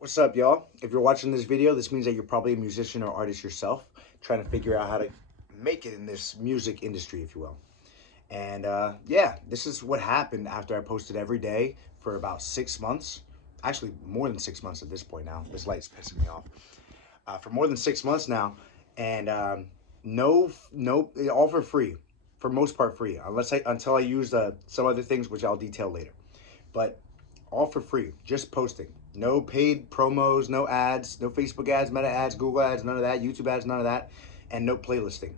What's up, y'all? If you're watching this video, this means that you're probably a musician or artist yourself, trying to figure out how to make it in this music industry, if you will. And yeah, this is what happened after I posted every day for about 6 months. Actually, more than 6 months at this point now. This light's pissing me off. For more than 6 months now, and no, all for free, for most part free, until I use some other things which I'll detail later. But all for free, just posting. No paid promos, no ads, no Facebook ads, Meta ads, Google ads, none of that, YouTube ads, none of that, and no playlisting.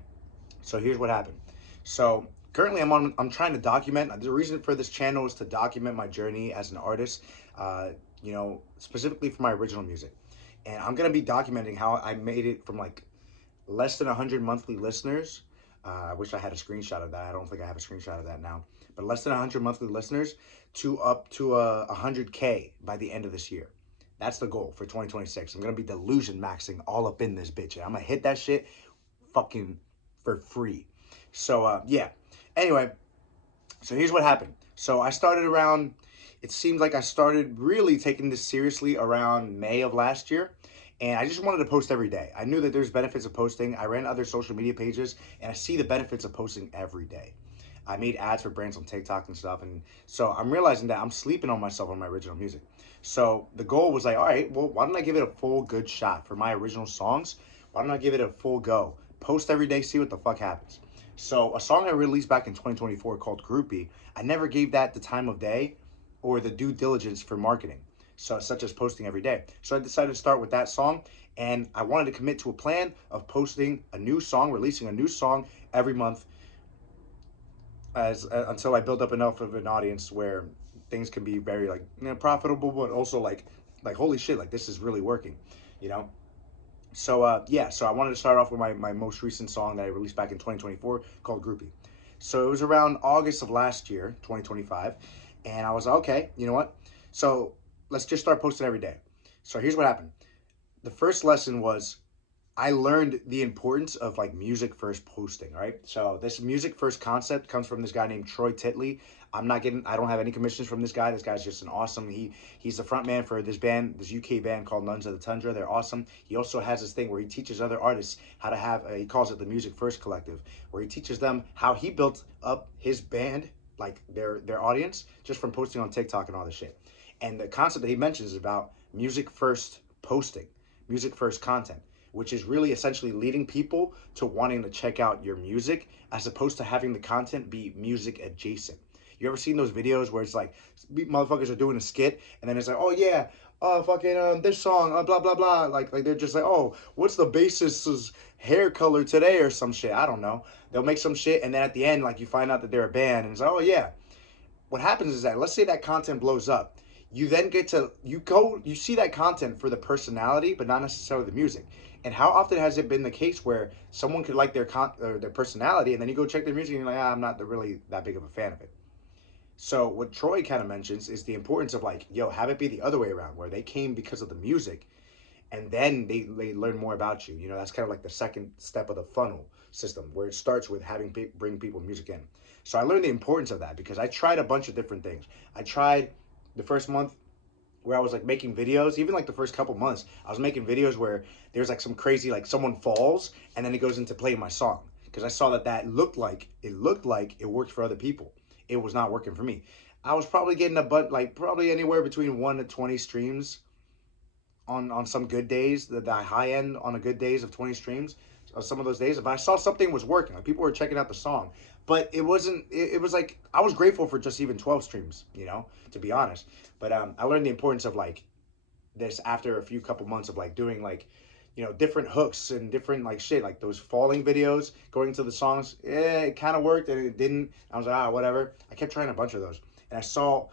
So here's what happened. So currently I'm trying to document. The reason for this channel is to document my journey as an artist, specifically for my original music. And I'm gonna be documenting how I made it from like less than 100 monthly listeners. I wish I had a screenshot of that. I don't think I have a screenshot of that now. But less than 100 monthly listeners to up to 100K by the end of this year. That's the goal for 2026. I'm going to be delusion maxing all up in this bitch. I'm going to hit that shit fucking for free. So, yeah. Anyway, so here's what happened. So I started around, it seemed like I started really taking this seriously around May of last year. And I just wanted to post every day. I knew that there's benefits of posting. I ran other social media pages and I see the benefits of posting every day. I made ads for brands on TikTok and stuff. And so I'm realizing that I'm sleeping on myself on my original music. So the goal was like, all right, well, why don't I give it a full good shot for my original songs? Why don't I give it a full go? Post every day, see what the fuck happens. So a song I released back in 2024 called Groupie, I never gave that the time of day or the due diligence for marketing, so such as posting every day. So I decided to start with that song, and I wanted to commit to a plan of posting a new song, releasing a new song every month, as until I build up enough of an audience where things can be very like profitable, but also like holy shit, like this is really working, you know. So yeah, so I wanted to start off with my most recent song that I released back in 2024 called Groupie. So it was around August of last year, 2025, and I was like, okay, you know what? So let's just start posting every day. So here's what happened. The first lesson was I learned the importance of like music first posting, right? So this music first concept comes from this guy named Troy Titley. I don't have any commissions from this guy. This guy's just an awesome, he's the front man for this band, this UK band called Nuns of the Tundra. They're awesome. He also has this thing where he teaches other artists how to have, he calls it the Music First Collective, where he teaches them how he built up his band, like their audience, just from posting on TikTok and all this shit. And the concept that he mentions is about music first posting, music first content, which is really essentially leading people to wanting to check out your music as opposed to having the content be music adjacent. You ever seen those videos where it's like motherfuckers are doing a skit and then it's like, oh yeah, fucking this song, blah blah blah, like they're just like, oh, what's the bassist's hair color today or some shit? I don't know. They'll make some shit and then at the end, like you find out that they're a band and it's like, oh yeah. What happens is that let's say that content blows up, you then get to you see that content for the personality but not necessarily the music. And how often has it been the case where someone could like their personality and then you go check their music and you're like, I'm not really that big of a fan of it. So what Troy kind of mentions is the importance of like, yo, have it be the other way around where they came because of the music and then they learn more about you. You know, that's kind of like the second step of the funnel system where it starts with having bring people music in. So I learned the importance of that because I tried a bunch of different things. I tried the first month where I was like making videos, even like the first couple months, I was making videos where there's like some crazy, like someone falls and then it goes into playing my song. Because I saw that looked like it worked for other people. It was not working for me. I was probably getting probably anywhere between 1 to 20 streams on some good days, the high end on a good days of 20 streams. Some of those days, if I saw something was working, like people were checking out the song, but it wasn't. It was like I was grateful for just even 12 streams, to be honest. But I learned the importance of like this after a few couple months of like doing like different hooks and different like shit, like those falling videos going to the songs. It kind of worked and it didn't. I was like, whatever. I kept trying a bunch of those, and I saw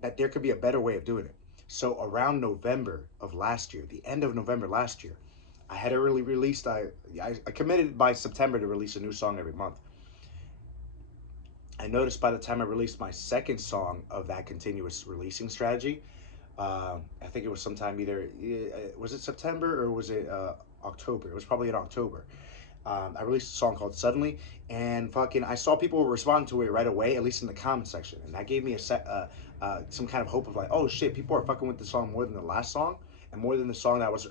that there could be a better way of doing it. So around November of last year, the end of November last year, I had already released. I committed by September to release a new song every month. I noticed by the time I released my second song of that continuous releasing strategy, I think it was sometime either was it September or was it October? It was probably in October. I released a song called Suddenly, and fucking, I saw people respond to it right away, at least in the comment section, and that gave me some kind of hope of like, oh shit, people are fucking with the song more than the last song, and more than the song that was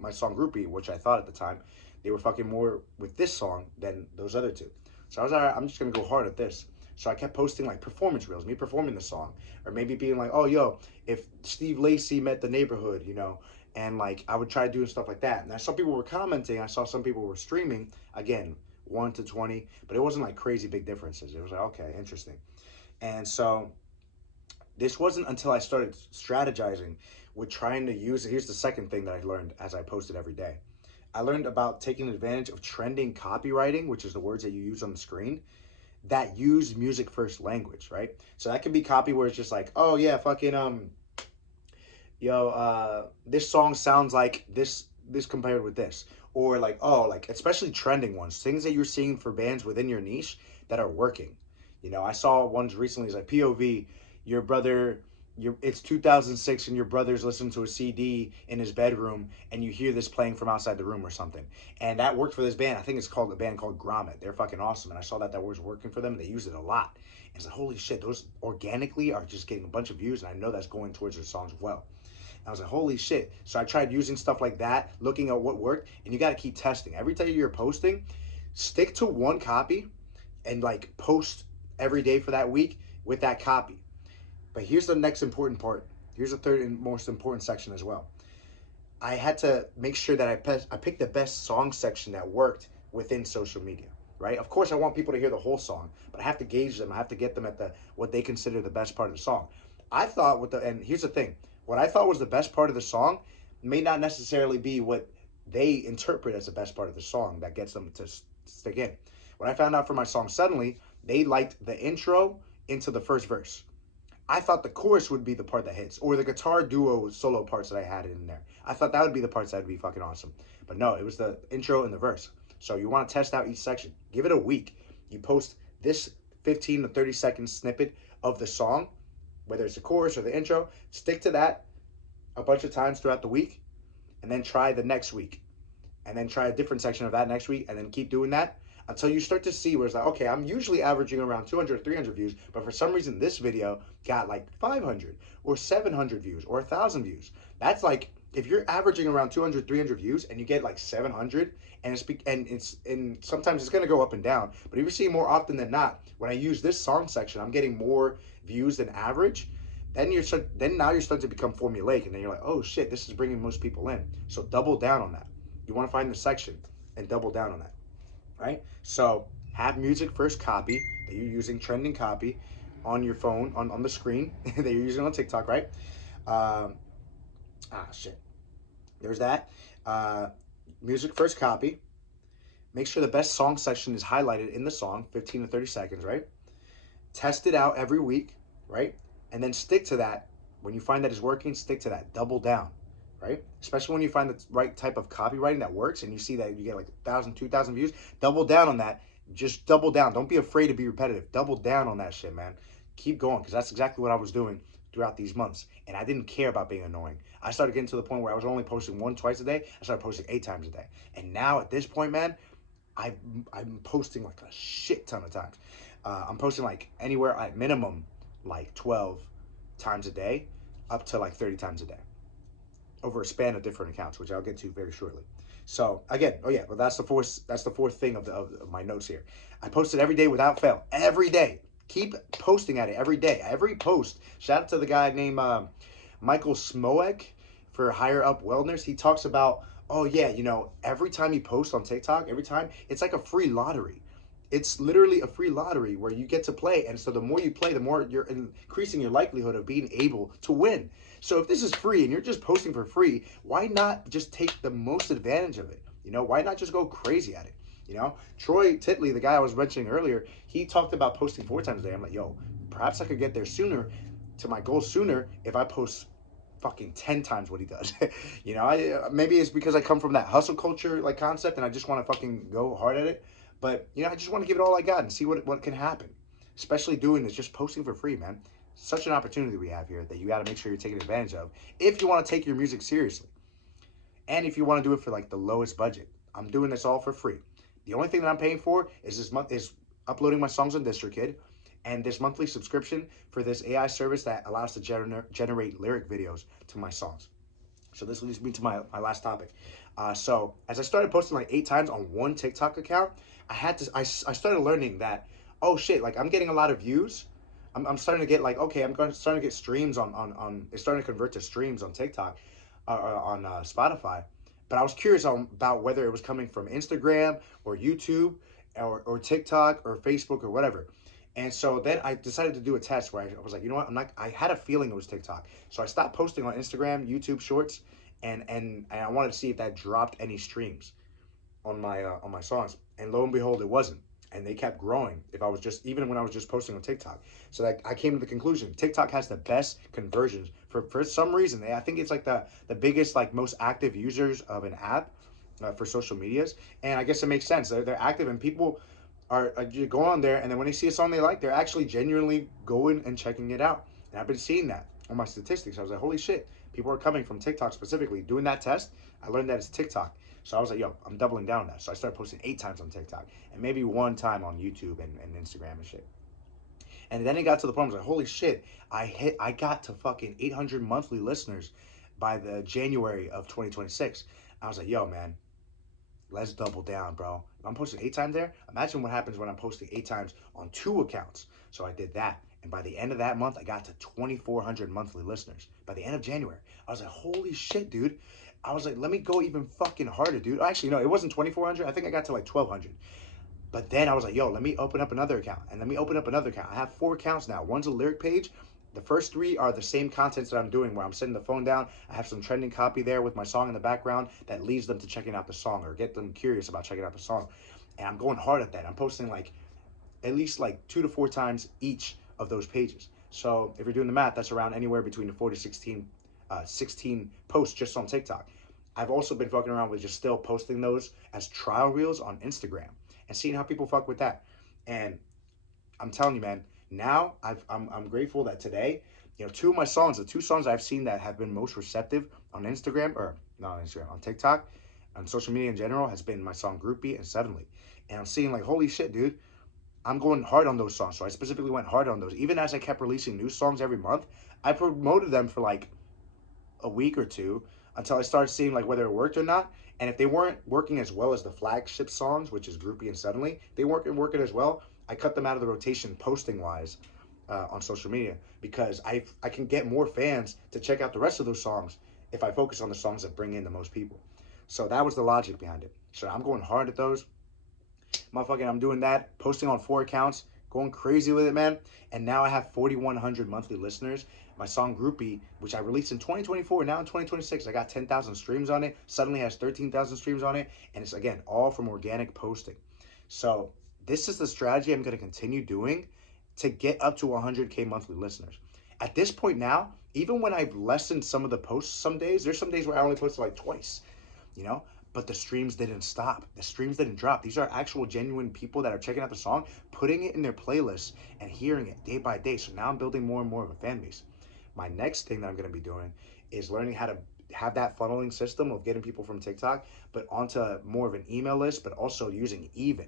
my song Groupie, which I thought at the time they were fucking more with this song than those other two. So I was like, all right, I'm just gonna go hard at this. So I kept posting like performance reels, me performing the song, or maybe being like, oh yo, if Steve Lacy met the neighborhood, you know, and like I would try doing stuff like that. And I saw people were commenting. I saw some people were streaming again, 1 to 20, but it wasn't like crazy big differences. It was like, okay, interesting. And so this wasn't until I started strategizing with trying to use. Here's the second thing that I learned as I posted every day. I learned about taking advantage of trending copywriting, which is the words that you use on the screen that use music first language, right? So that could be copy where it's just like, oh yeah, fucking this song sounds like this compared with this, or like, oh, like especially trending ones, things that you're seeing for bands within your niche that are working. You know, I saw ones recently. It's like POV, your brother, it's 2006 and your brother's listening to a CD in his bedroom and you hear this playing from outside the room or something, and that worked for this band. I think it's called a band called Grommet. They're fucking awesome, and I saw that was working for them. They use it a lot. And it's like, holy shit, those organically are just getting a bunch of views, and I know that's going towards their songs well. I was like, holy shit. So I tried using stuff like that, looking at what worked, and you got to keep testing. Every time you're posting, stick to one copy and like post every day for that week with that copy. But here's the next important part. Here's the third and most important section as well. I had to make sure that I picked the best song section that worked within social media, right? Of course, I want people to hear the whole song, but I have to gauge them. I have to get them at what they consider the best part of the song. I thought and here's the thing, what I thought was the best part of the song may not necessarily be what they interpret as the best part of the song that gets them to stick in. When I found out for my song Suddenly, they liked the intro into the first verse. I thought the chorus would be the part that hits, or the guitar duo solo parts that I had in there. I thought that would be the parts that would be fucking awesome. But no, it was the intro and the verse. So you want to test out each section. Give it a week. You post this 15 to 30 second snippet of the song, whether it's the chorus or the intro. Stick to that a bunch of times throughout the week, and then try the next week. And then try a different section of that next week, and then keep doing that until you start to see where it's like, okay, I'm usually averaging around 200 or 300 views, but for some reason this video got like 500 or 700 views or 1,000 views. That's like, if you're averaging around 200, 300 views and you get like 700, and sometimes it's going to go up and down, but if you're seeing more often than not, when I use this song section, I'm getting more views than average. Then now you're starting to become formulaic, and then you're like, oh shit, this is bringing most people in. So double down on that. You want to find the section and double down on that. Right? So have music first copy that you're using, trending copy on your phone, on the screen that you're using on TikTok, right? Shit. There's that. Music first copy. Make sure the best song section is highlighted in the song, 15 to 30 seconds, right? Test it out every week, right? And then stick to that. When you find that it's working, stick to that. Double down. Right? Especially when you find the right type of copywriting that works and you see that you get like 1,000, 2,000 views, double down on that. Just double down. Don't be afraid to be repetitive. Double down on that shit, man. Keep going, because that's exactly what I was doing throughout these months. And I didn't care about being annoying. I started getting to the point where I was only posting twice a day. I started posting 8 times a day. And now at this point, man, I'm posting like a shit ton of times. I'm posting like anywhere at minimum like 12 times a day up to like 30 times a day, over a span of different accounts, which I'll get to very shortly. So again, well, that's the fourth thing of my notes here. I posted every day without fail, every day. Keep posting at it every day, every post. Shout out to the guy named Michael Smoek for Higher Up Wellness. He talks about, oh yeah, every time you post on TikTok, every time, it's like a free lottery. It's literally a free lottery where you get to play. And so the more you play, the more you're increasing your likelihood of being able to win. So if this is free and you're just posting for free, why not just take the most advantage of it? Why not just go crazy at it? Troy Titley, the guy I was mentioning earlier, he talked about posting 4 times a day. I'm like, yo, perhaps I could get there sooner, to my goal sooner, if I post fucking 10 times what he does. Maybe it's because I come from that hustle culture like concept and I just want to fucking go hard at it. But, I just want to give it all I got and see what can happen. Especially doing this, just posting for free, man. Such an opportunity we have here that you got to make sure you're taking advantage of if you want to take your music seriously. And if you want to do it for like the lowest budget. I'm doing this all for free. The only thing that I'm paying for is this month is uploading my songs on DistroKid, and this monthly subscription for this AI service that allows to generate lyric videos to my songs. So this leads me to my last topic. So as I started posting like 8 times on one TikTok account, I started learning that, oh shit, like I'm getting a lot of views. I'm starting to get like, okay, starting to get streams on it's starting to convert to streams on TikTok, on Spotify. But I was curious about whether it was coming from Instagram or YouTube or TikTok or Facebook or whatever. And so then I decided to do a test where I was like, you know what? I had a feeling it was TikTok. So I stopped posting on Instagram, YouTube Shorts, and I wanted to see if that dropped any streams on my songs. And lo and behold, it wasn't. And they kept growing. If I was just even when I was just posting on TikTok, so that I came to the conclusion TikTok has the best conversions for some reason. I think it's like the biggest, like most active users of an app for social medias, and I guess it makes sense. They're active and people are go on there, and then when they see a song they like, they're actually genuinely going and checking it out. And I've been seeing that on my statistics. I was like, holy shit, people are coming from TikTok specifically. Doing that test, I learned that it's TikTok. So I was like, yo, I'm doubling down on that. So I started posting 8 times on TikTok and maybe 1 time on YouTube and Instagram and shit. And then it got to the point where I was like, holy shit, I got to fucking 800 monthly listeners by the January of 2026. I was like, yo, man, let's double down, bro. If I'm posting 8 times there, imagine what happens when I'm posting 8 times on 2 accounts. So I did that. And by the end of that month, I got to 2,400 monthly listeners. By the end of January, I was like, holy shit, dude. I was like, let me go even fucking harder, dude. Actually, no, it wasn't 2,400. I think I got to like 1,200. But then I was like, yo, let me open up another account. And let me open up another account. I have 4 accounts now. One's a lyric page. The first 3 are the same contents that I'm doing where I'm setting the phone down. I have some trending copy there with my song in the background that leads them to checking out the song or get them curious about checking out the song. And I'm going hard at that. I'm posting like at least like 2 to 4 times each of those pages. So if you're doing the math, that's around anywhere between 4 to 16 posts just on TikTok. I've also been fucking around with just still posting those as trial reels on Instagram and seeing how people fuck with that. And I'm telling you, man, now I'm grateful that today, 2 of my songs, the 2 songs I've seen that have been most receptive on Instagram, or not on Instagram, on TikTok, on social media in general, has been my song Groupie and Sevenly. And I'm seeing like, holy shit, dude, I'm going hard on those songs. So I specifically went hard on those. Even as I kept releasing new songs every month, I promoted them for like a week or two until I started seeing like whether it worked or not. And if they weren't working as well as the flagship songs, which is Groupie and Suddenly, they weren't working as well. I cut them out of the rotation posting wise on social media because I can get more fans to check out the rest of those songs if I focus on the songs that bring in the most people. So that was the logic behind it. So I'm going hard at those. Motherfucking, I'm doing that, posting on 4 accounts, going crazy with it, man. And now I have 4,100 monthly listeners. My song Groupie, which I released in 2024, now in 2026, I got 10,000 streams on it. Suddenly has 13,000 streams on it. And it's, again, all from organic posting. So this is the strategy I'm going to continue doing to get up to 100K monthly listeners. At this point now, even when I've lessened some of the posts some days, there's some days where I only post like twice, you know? But the streams didn't stop. The streams didn't drop. These are actual genuine people that are checking out the song, putting it in their playlists and hearing it day by day. So now I'm building more and more of a fan base. My next thing that I'm going to be doing is learning how to have that funneling system of getting people from TikTok, but onto more of an email list, but also using Even.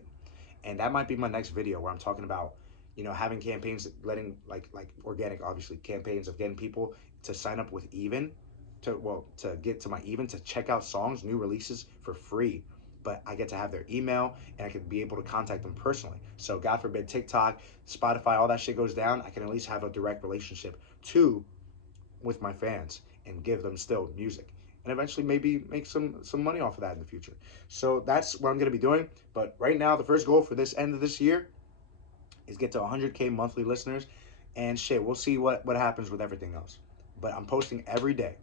And that might be my next video where I'm talking about, having campaigns, letting like organic, obviously, campaigns of getting people to sign up with Even to get to my Even to check out songs, new releases for free. But I get to have their email and I can be able to contact them personally. So God forbid TikTok, Spotify, all that shit goes down, I can at least have a direct relationship with my fans and give them still music. And eventually maybe make some money off of that in the future. So that's what I'm gonna be doing. But right now, the first goal for this end of this year is get to 100K monthly listeners. And shit, we'll see what happens with everything else. But I'm posting every day.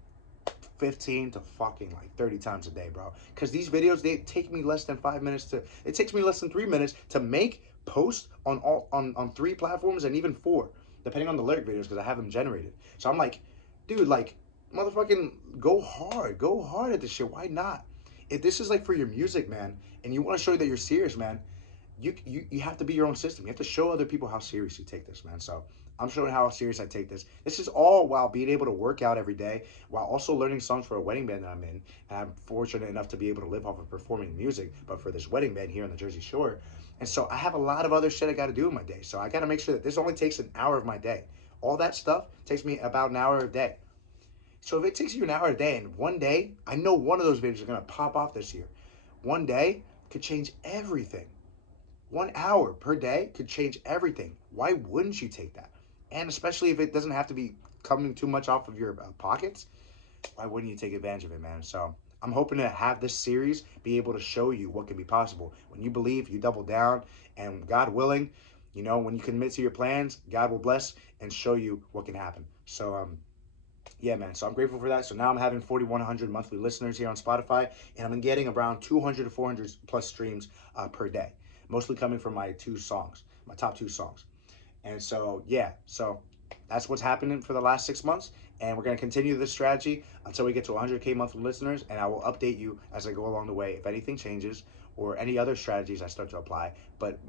15 to fucking like 30 times a day, bro. Because these videos, they take me less than 5 minutes it takes me less than 3 minutes to make, post on 3 platforms and even 4, depending on the lyric videos, because I have them generated. So I'm like, dude, like, motherfucking go hard at this shit. Why not? If this is like for your music, man, and you want to show that you're serious, man, you have to be your own system. You have to show other people how serious you take this, man. So I'm showing how serious I take this. This is all while being able to work out every day, while also learning songs for a wedding band that I'm in. And I'm fortunate enough to be able to live off of performing music, but for this wedding band here on the Jersey Shore. And so I have a lot of other shit I got to do in my day. So I got to make sure that this only takes an hour of my day. All that stuff takes me about an hour a day. So if it takes you an hour a day, and one day, I know one of those videos are going to pop off this year. One day could change everything. 1 hour per day could change everything. Why wouldn't you take that? And especially if it doesn't have to be coming too much off of your pockets, why wouldn't you take advantage of it, man? So I'm hoping to have this series be able to show you what can be possible. When you believe, you double down, and God willing, when you commit to your plans, God will bless and show you what can happen. So yeah, man. So I'm grateful for that. So now I'm having 4,100 monthly listeners here on Spotify, and I'm getting around 200 to 400 plus streams per day, mostly coming from my two songs, my top two songs. And so, yeah, so that's what's happening for the last 6 months. And we're going to continue this strategy until we get to 100K monthly listeners. And I will update you as I go along the way if anything changes or any other strategies I start to apply. But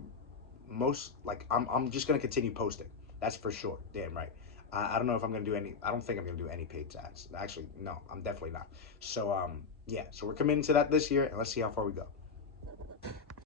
I'm just going to continue posting. That's for sure. Damn right. I don't know if I'm going to do any, I don't think I'm going to do any paid ads. Actually, no, I'm definitely not. So, yeah, so we're committing to that this year, and let's see how far we go.